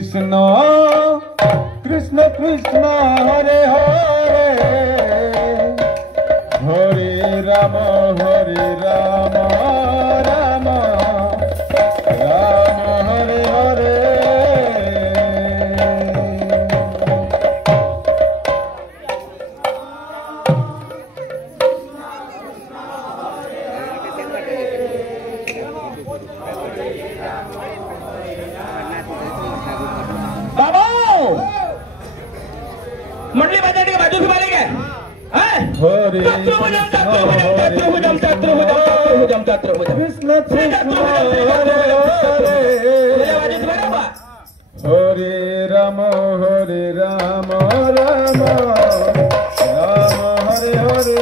Krishna Krishna Krishna Hare Hare Hare Rama Hare Rama Rama Rama Hare Hare मंडली बजाने के बाजू से मारेंगे हैं Hare Krishna Krishna Hare Hare Hare Rama Hare Rama Rama Rama Hare Hare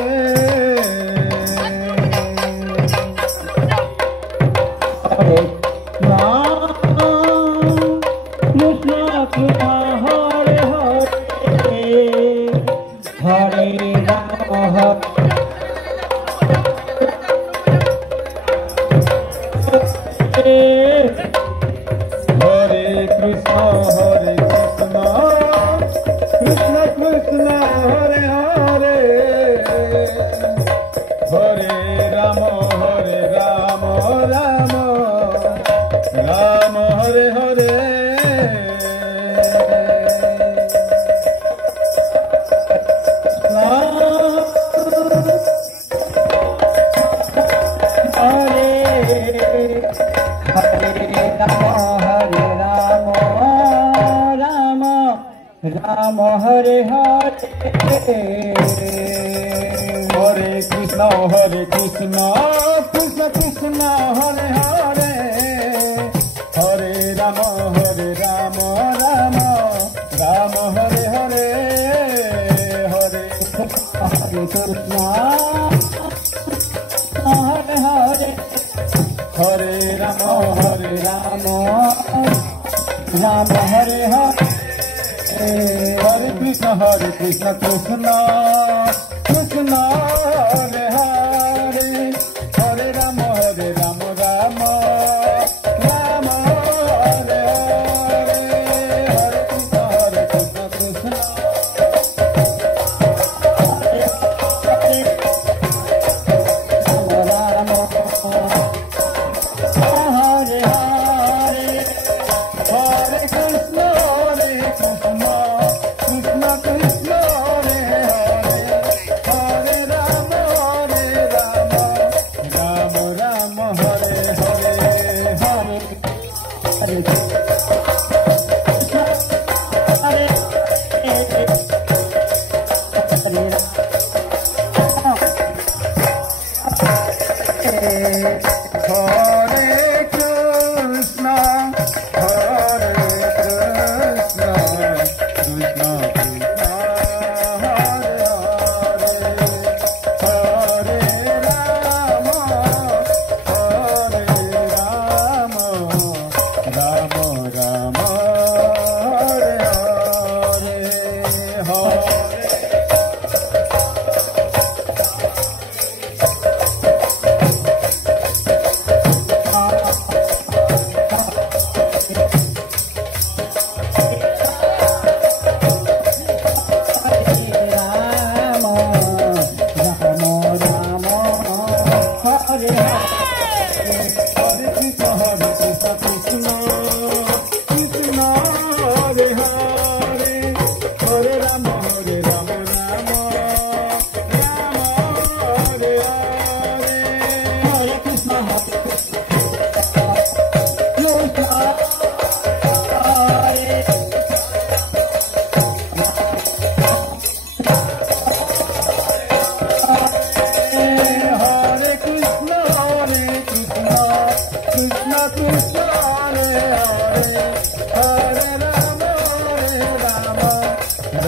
Krishna Krishna Hare Hare Hare Rama Hare Rama Rama Rama Hare Hare Ram Hare Hare Hare Krishna Krishna Krishna Hare Hare Hare Rama Hare Rama Rama Rama Hare Hare Hare Krishna Hare Hare Hare Rama Hare Rama Rama Hare Hare Hare Krishna Krishna Krishna Hare Hare Hare Rama Hare Rama Rama Rama Hare Hare Hare Krishna Krishna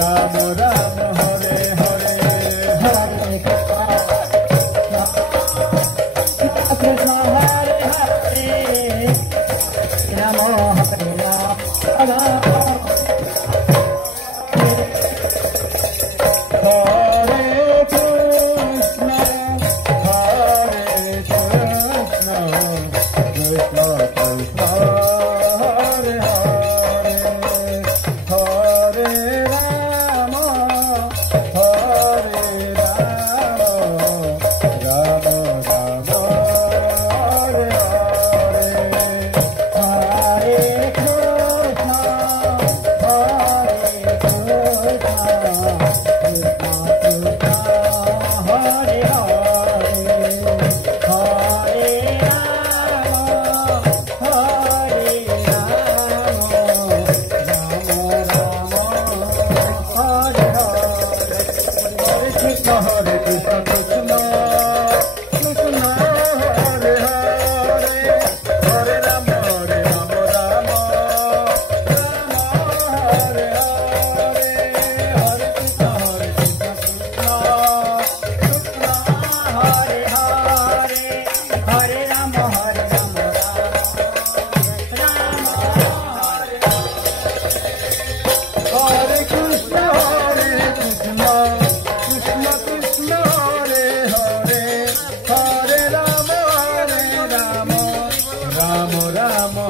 Rama Hare Krishna, Krishna Krishna Hare Hare, Hare Rama, Rama Rama Hare Hare, Hare Krishna, Krishna Krishna Hare Hare, Hare Rama, Rama Rama, Hare Krishna, Krishna Krishna Hare Hare, Hare Rama, Rama Rama